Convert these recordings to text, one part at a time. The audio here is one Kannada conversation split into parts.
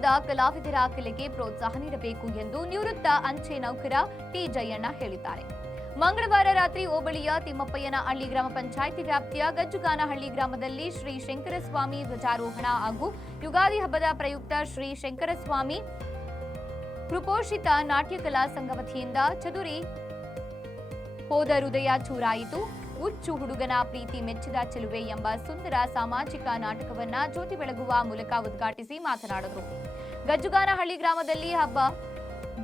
ಕಲಾವಿದರ ಕಲೆಗೆ ಪ್ರೋತ್ಸಾಹ ನೀಡಬೇಕು ಎಂದು ನಿವೃತ್ತ ಅಂಚೆ ನೌಕರ ಟಿ ಜಯಣ್ಣ ಹೇಳಿದ್ದಾರೆ. ಮಂಗಳವಾರ ರಾತ್ರಿ ಹೋಬಳಿಯ ತಿಮ್ಮಪ್ಪಯ್ಯನ ಹಳ್ಳಿ ಗ್ರಾಮ ಪಂಚಾಯಿತಿ ವ್ಯಾಪ್ತಿಯ ಗಜ್ಜುಗಾನಹಳ್ಳಿ ಗ್ರಾಮದಲ್ಲಿ ಶ್ರೀ ಶಂಕರಸ್ವಾಮಿ ಧ್ವಜಾರೋಹಣ ಹಾಗೂ ಯುಗಾದಿ ಹಬ್ಬದ ಪ್ರಯುಕ್ತ ಶ್ರೀ ಶಂಕರಸ್ವಾಮಿ ಕೃಪೋಷಿತ ನಾಟ್ಯ ಕಲಾ ಸಂಘ ವತಿಯಿಂದ ಚದುರಿ ಹೋದ ಹೃದಯ ಚೂರಾಯಿತು. ಹುಚ್ಚು ಹುಡುಗನ ಪ್ರೀತಿ ಮೆಚ್ಚಿದ ಚೆಲುವೆ ಎಂಬ ಸುಂದರ ಸಾಮಾಜಿಕ ನಾಟಕವನ್ನ ಜ್ಯೋತಿ ಬೆಳಗುವ ಮೂಲಕ ಉದ್ಘಾಟಿಸಿ ಮಾತನಾಡಿದರು. ಗಜ್ಜುಗಾನಹಳ್ಳಿ ಗ್ರಾಮದಲ್ಲಿ ಹಬ್ಬ.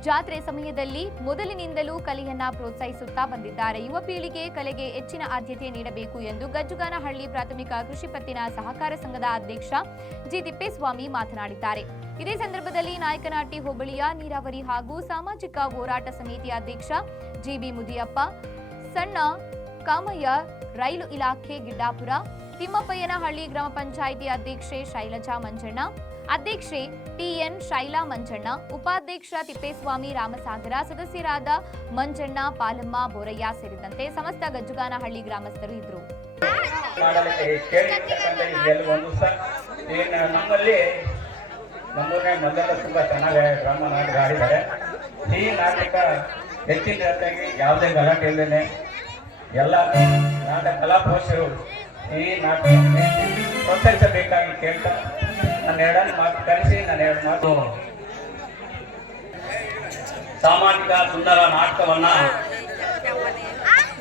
ಜಾತ್ರೆ ಸಮಯದಲ್ಲಿ ಮೊದಲಿನಿಂದಲೂ ಕಲೆಯನ್ನ ಪ್ರೋತ್ಸಾಹಿಸುತ್ತಾ ಬಂದಿದ್ದಾರೆ. ಯುವ ಪೀಳಿಗೆ ಕಲೆಗೆ ಹೆಚ್ಚಿನ ಆದ್ಯತೆ ನೀಡಬೇಕು ಎಂದು ಗಜ್ಜುಗಾನಹಳ್ಳಿ ಪ್ರಾಥಮಿಕ ಕೃಷಿ ಪತ್ತಿನ ಸಹಕಾರ ಸಂಘದ ಅಧ್ಯಕ್ಷ ಜಿ. ತಿಪ್ಪೇಸ್ವಾಮಿ ಮಾತನಾಡಿದ್ದಾರೆ. ಇದೇ ಸಂದರ್ಭದಲ್ಲಿ ನಾಯಕನಹಟ್ಟಿ ಹೋಬಳಿಯ ನೀರಾವರಿ ಹಾಗೂ ಸಾಮಾಜಿಕ ಹೋರಾಟ ಸಮಿತಿ ಅಧ್ಯಕ್ಷ ಜಿಬಿ ಮುದಿಯಪ್ಪ, ಸಣ್ಣ ಕಾಮಯ್ಯ, ರೈಲು ಇಲಾಖೆ, ಗಿಡ್ಡಾಪುರ, ತಿಮ್ಮಪ್ಪಯ್ಯನಹಳ್ಳಿ ಗ್ರಾಮ ಪಂಚಾಯಿತಿ ಅಧ್ಯಕ್ಷೆ ಶೈಲಜಾ ಮಂಜಣ್ಣ, ಅಧ್ಯಕ್ಷೆ ಟಿಎನ್ ಶೈಲಾ ಮಂಜಣ್ಣ, ಉಪಾಧ್ಯಕ್ಷ ತಿಪ್ಪೇಸ್ವಾಮಿ ರಾಮಸಾಗರ, ಸದಸ್ಯರಾದ ಮಂಜಣ್ಣ, ಪಾಲಮ್ಮ, ಬೋರಯ್ಯ ಸೇರಿದಂತೆ ಸಮಸ್ತ ಗಜ್ಜುಗಾನಹಳ್ಳಿ ಗ್ರಾಮಸ್ಥರು ಇದ್ರು ಹೆಚ್ಚಿನ ಯಾವುದೇ ಗಲಾಟೆ ಇಲ್ಲದೆ ಎಲ್ಲ ನಾಟಕ ಕಲಾಪೋಷರು ಈ ನಾಟಕ ಪ್ರೋತ್ಸಾಹಿಸಬೇಕಾಗಿ ಕೇಳ್ತಾ ನನ್ನ ಎರಡನ್ನು ಮಾತು ಕರೆಸಿ ನನ್ನ ಎರಡು ಮಾತು ಸಾಮಾಜಿಕ ಸುಂದರ ನಾಟಕವನ್ನ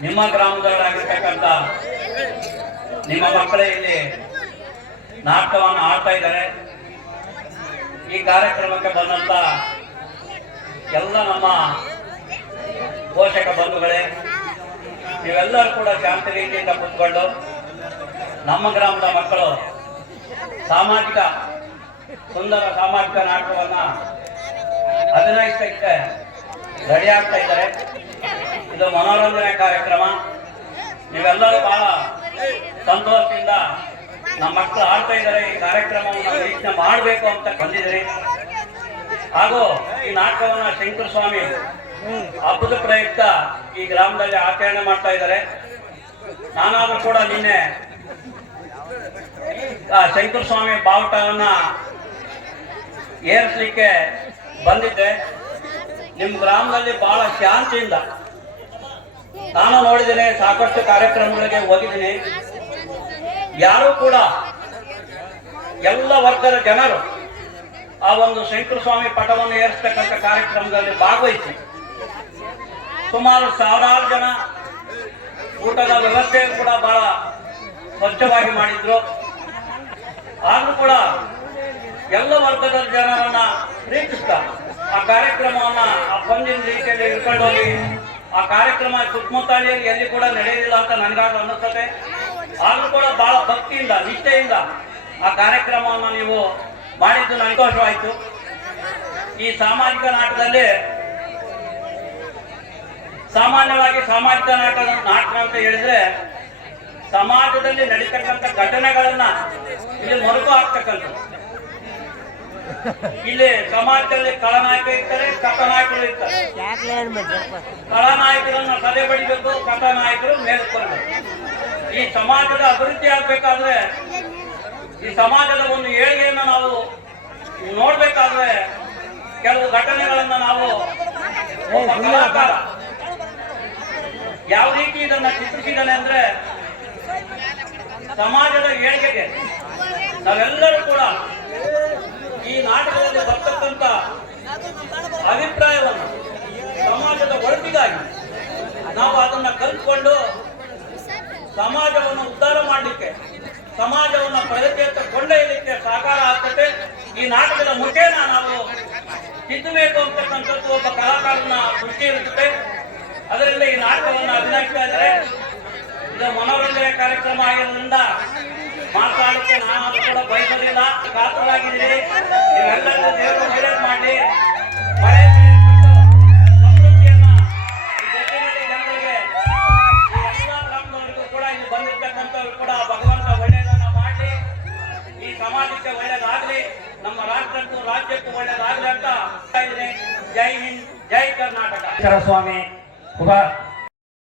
ನಿಮ್ಮ ಗ್ರಾಮದವರಾಗಿರ್ತಕ್ಕಂಥ ನಿಮ್ಮ ಮಕ್ಕಳೇ ಇಲ್ಲಿ ನಾಟಕವನ್ನು ಆಡ್ತಾ ಇದ್ದಾರೆ. ಈ ಕಾರ್ಯಕ್ರಮಕ್ಕೆ ಬಂದಂತ ಎಲ್ಲ ನಮ್ಮ ನೀವೆಲ್ಲರೂ ಕೂಡ ಶಾಂತಿ ರೀತಿಯಿಂದ ಕೂತ್ಕೊಂಡು ನಮ್ಮ ಗ್ರಾಮದ ಮಕ್ಕಳು ಸಾಮಾಜಿಕ ಸುಂದರ ಸಾಮಾಜಿಕ ನಾಟಕವನ್ನ ಅಭಿನಯಿಸಲಿಕ್ಕೆ ರೆಡಿ ಆಗ್ತಾ ಇದ್ದಾರೆ. ಇದು ಮನೋರಂಜನೆ ಕಾರ್ಯಕ್ರಮ. ನೀವೆಲ್ಲರೂ ಬಹಳ ಸಂತೋಷದಿಂದ ನಮ್ಮ ಮಕ್ಕಳು ಆಡ್ತಾ ಇದ್ದಾರೆ. ಈ ಕಾರ್ಯಕ್ರಮವನ್ನು ವೀಕ್ಷಣೆ ಮಾಡಬೇಕು ಅಂತ ಬಂದಿದ್ದೀರಿ. ಹಾಗೂ ಈ ನಾಟಕವನ್ನ ಶಂಕರ ಸ್ವಾಮಿ ಹಬ್ಬದ ಪ್ರಯುಕ್ತ ಈ ಗ್ರಾಮದಲ್ಲಿ ಆಚರಣೆ ಮಾಡ್ತಾ ಇದ್ದಾರೆ. ನಾನಾದ್ರೂ ಕೂಡ ನಿನ್ನೆ ಶಂಕರ ಸ್ವಾಮಿ ಬಾವುಟವನ್ನ ಏರಿಸ್ಲಿಕ್ಕೆ ಬಂದಿದ್ದೆ. ನಿಮ್ಮ ಗ್ರಾಮದಲ್ಲಿ ಬಹಳ ಶಾಂತಿಯಿಂದ ನಾನು ನೋಡಿದ್ದೇನೆ, ಸಾಕಷ್ಟು ಕಾರ್ಯಕ್ರಮಗಳಿಗೆ ಹೋಗಿದ್ದೀನಿ. ಯಾರು ಕೂಡ ಎಲ್ಲ ವರ್ಗದ ಜನರು ಆ ಒಂದು ಶಂಕರ ಸ್ವಾಮಿ ಪಟವನ್ನು ಏರಿಸ್ತಕ್ಕಂಥ ಕಾರ್ಯಕ್ರಮದಲ್ಲಿ ಭಾಗವಹಿಸಿ ಸುಮಾರು ಸಾವಿರಾರು ಜನ ಊಟದ ವ್ಯವಸ್ಥೆ ಕೂಡ ಬಹಳ ಸ್ವಚ್ಛವಾಗಿ ಮಾಡಿದ್ರು. ಆದ್ರೂ ಕೂಡ ಎಲ್ಲ ವರ್ಗದ ಜನರನ್ನ ಪ್ರೀತಿಸ್ತಾ ಆ ಕಾರ್ಯಕ್ರಮವನ್ನ ಆ ಪಂದಿನ ರೀತಿಯಲ್ಲಿ ಇಟ್ಕೊಂಡು ಆ ಕಾರ್ಯಕ್ರಮ ಸುತ್ತಮುತ್ತಲಿಯಲ್ಲಿ ಎಲ್ಲಿ ಕೂಡ ನಡೆಯಲಿಲ್ಲ ಅಂತ ನನಗಾಗ ಅನ್ನಿಸ್ತದೆ ಆದ್ರೂ ಕೂಡ ಬಹಳ ಭಕ್ತಿಯಿಂದ, ನಿಷ್ಠೆಯಿಂದ ಆ ಕಾರ್ಯಕ್ರಮವನ್ನು ನೀವು ಮಾಡಿದ್ದು ನನಗೆ ಸಂತೋಷವಾಯಿತು ಈ ಸಾಮಾಜಿಕ ನಾಟಕದಲ್ಲಿ ಸಾಮಾನ್ಯವಾಗಿ ಸಾಮಾಜಿಕ ನಾಟಕ ನಾಟಕ ಅಂತ ಹೇಳಿದ್ರೆ ಸಮಾಜದಲ್ಲಿ ನಡೀತಕ್ಕಂಥ ಘಟನೆಗಳನ್ನ ಇಲ್ಲಿ ಮರುಕು ಹಾಕ್ತಕ್ಕಂಥದ್ದು. ಇಲ್ಲಿ ಸಮಾಜದಲ್ಲಿ ಕಳನಾಯಕ ಇರ್ತಾರೆ ಕಥಾನಾಯಕರು ಇರ್ತಾರೆ. ಖಳನಾಯಕರನ್ನ ಸದೆ ಬಡಿಬೇಕು ಕಥಾನಾಯಕರು ಮೇಲ್ಕೊಳ್ಬೇಕು ಈ ಸಮಾಜದ ಅಭಿವೃದ್ಧಿ ಆಗ್ಬೇಕಾದ್ರೆ ಈ ಸಮಾಜದ ಒಂದು ಏಳಿಗೆಯನ್ನು ನಾವು ನೋಡ್ಬೇಕಾದ್ರೆ ಕೆಲವು ಘಟನೆಗಳನ್ನ ನಾವು ಯಾವ ರೀತಿ ಇದನ್ನ ಚಿತ್ರಿಸಿದ್ದಾನೆ ಅಂದ್ರೆ ಸಮಾಜದ ಏಳಿಗೆಗೆ ನಾವೆಲ್ಲರೂ ಕೂಡ ಈ ನಾಟಕದಲ್ಲಿ ಬರ್ತಕ್ಕಂತ ಅಭಿಪ್ರಾಯವನ್ನು ಸಮಾಜದ ಒಳಿತಿಗಾಗಿ ನಾವು ಅದನ್ನ ಕಲ್ತ್ಕೊಂಡು ಸಮಾಜವನ್ನು ಉದ್ಧಾರ ಮಾಡಲಿಕ್ಕೆ ಸಮಾಜವನ್ನು ಪ್ರಗತಿಯತ್ತ ಕೊಂಡೊಯ್ಯಲಿಕ್ಕೆ ಸಾಕಾರ ಆಗ್ತದೆ. ಈ ನಾಟಕದ ಮುಖೇನ ನಾವು ತಿದ್ದಬೇಕು ಅಂತಕ್ಕಂಥದ್ದು ಒಬ್ಬ ಕಲಾಕಾರನ ದೃಷ್ಟಿ ಇರುತ್ತದೆ. ಅದರಿಂದ ಈ ನಾಟಕವನ್ನು ಅಭಿನಯಿಸ್ತಾ ಇದ್ದಾರೆ. ಇದು ಮನೋರಂಜನೆ ಕಾರ್ಯಕ್ರಮ ಆಗಿರೋದ್ರಿಂದ ಮಾತಾಡಕ್ಕೆ ನಾನು ಕೂಡ ಬಯಸೋದಿಲ್ಲ ಕಾತರಾಗಿದ್ದೀನಿ ನೀವೆಲ್ಲರೂ ದೇವರು ಮಾಡಿ. ಮಳೆ ಸಮಾಜಕ್ಕೆ ಒಳ್ಳೇದಾಗಲಿ ನಮ್ಮ ರಾಷ್ಟ್ರಕ್ಕೂ ರಾಜ್ಯಕ್ಕೂ ಒಳ್ಳೇದಾಗ್ಲಿ ಅಂತ. ಜೈ ಹಿಂದ್ ಜೈ ಕರ್ನಾಟಕ ಸ್ವಾಮಿ